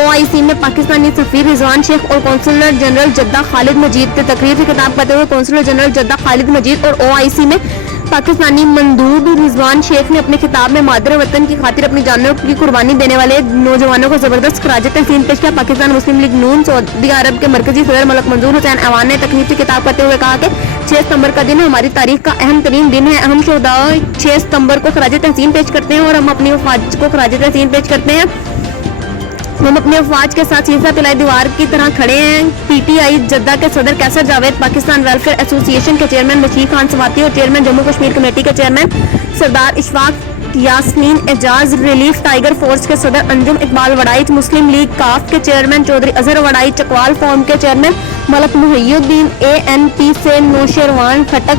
OIC में पाकिस्तानी सफीर रिजवान शेख और councillor general Jeddah Khalid मजीद थे। तकरीब से खिताब करते हुए कौंसलर जनरल जद्दा खालिद मजीद और OIC में पाकिस्तानी मंदूब रिजवान शेख ने अपने खिताब में मादर वतन की खातिर अपनी जानों की कुर्बानी देने वाले नौजवानों को जबरदस्त खराज तहसीन पेश किया। पाकिस्तान मुस्लिम लीग नून सऊदी अरब के मरकजी सदर मलक मंजूर हुसैन अवान ने तकरीब से खिताब करते हुए कहा कि 6 सितंबर का दिन हमारी तारीख का अहम तरीन दिन है। हम शोहदा 6 सितंबर को खराज तहसीन पेश करते हैं और हम अपनी वफात को खराज तहसीन पेश करते हैं। हम अपने अफवाज के साथ शीशा पिलाई दीवार की तरह खड़े हैं। PTI जद्दा के सदर कैसर जावेद, पाकिस्तान वेलफेयर एसोसिएशन के चेयरमैन बशीर खान सवाती और चेयरमैन जम्मू कश्मीर कमेटी के chairman Sardar Ishfaq Yasmeen Ejaz, relief tiger force के सदर अंजुम इकबाल वड़ाई, मुस्लिम लीग काफ के चेयरमैन चौधरी अजहर वड़ाई, चकवाल फॉर्म के चेयरमैन मलक मुहियुद्दीन, ANP से नौशेरवान खटक,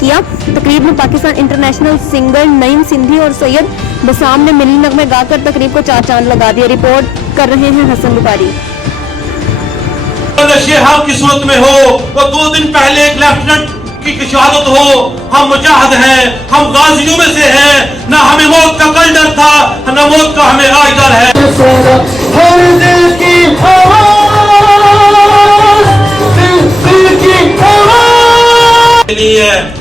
किया। तकरीब में पाकिस्तान इंटरनेशनल सिंगर नईम सिंधी और सैयद बसाम ने मिली नगमे गाकर तकरीब को 4 चांद लगा दिए। रिपोर्ट कर रहे हैं हसन बुखारी। हम किस्मत में हो वो 2 दिन पहले एक लेफ्टिनेंट की शहादत हो। हम मुजाहिद हैं, हम गाजियों में से हैं। ना हमें मौत का कल डर था, ना मौत का हमें आज डर है।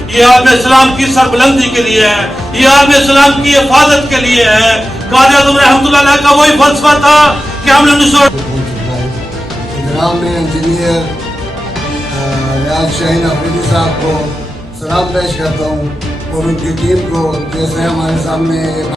ये आलम इस्लाम की सरबुलंदी के लिए है, ये आलम इस्लाम की हिफाजत के लिए है। काज़ी आज़म रहमतुल्लाह अलैह का वही फलसफा था कि हमने 19 में इंजीनियर रियाज शाहीन आफरीदी साहब को सलाम पेश करता हूँ और उनकी टीम को, जैसे हमारे सामने